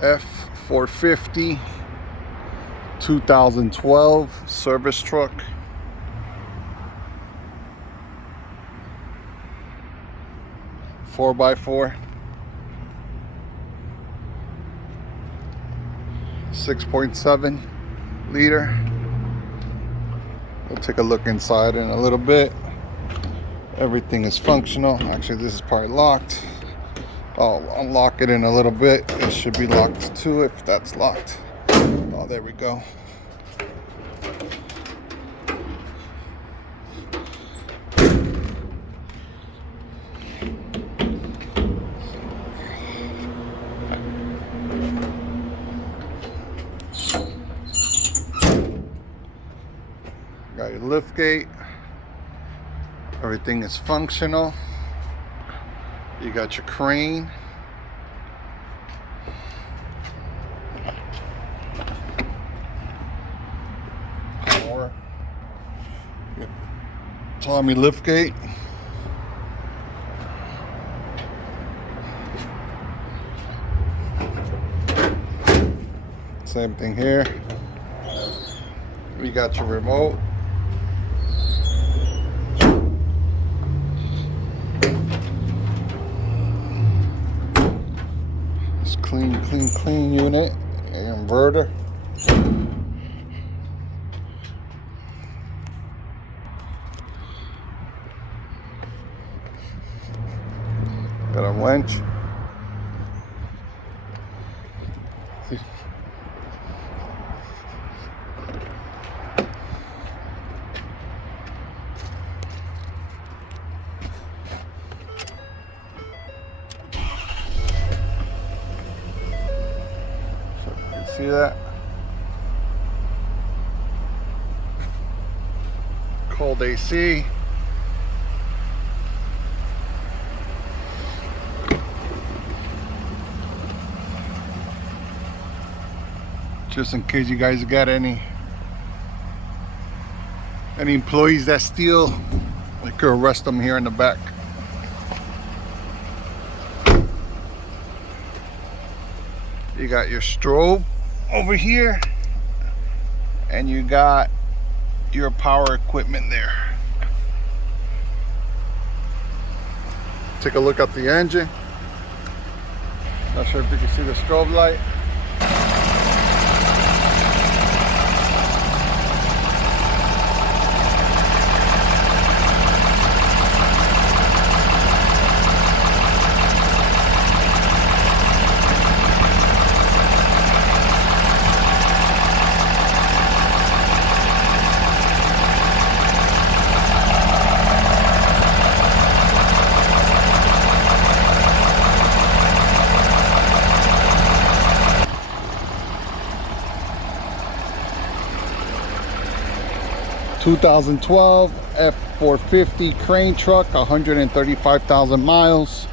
F450 2012 service truck. Four by 4, 6.7 liter. We'll take a look inside in a little bit. Everything is functional. Actually, this is part locked. I'll unlock it in a little bit. It should be locked too if that's locked. Oh, there we go. Got your lift gate. Everything is functional. You got your crane. Power. Tommy lift gate. Same thing here. We got your remote. Clean unit, inverter. Got a winch. See that? Cold AC. Just in case you guys got any employees that steal, I could arrest them here in the back. You got your strobe over here, and you got your power equipment there. Take a look at the engine. Not sure if you can see the strobe light. (2012) F450 crane truck, 135,000 miles.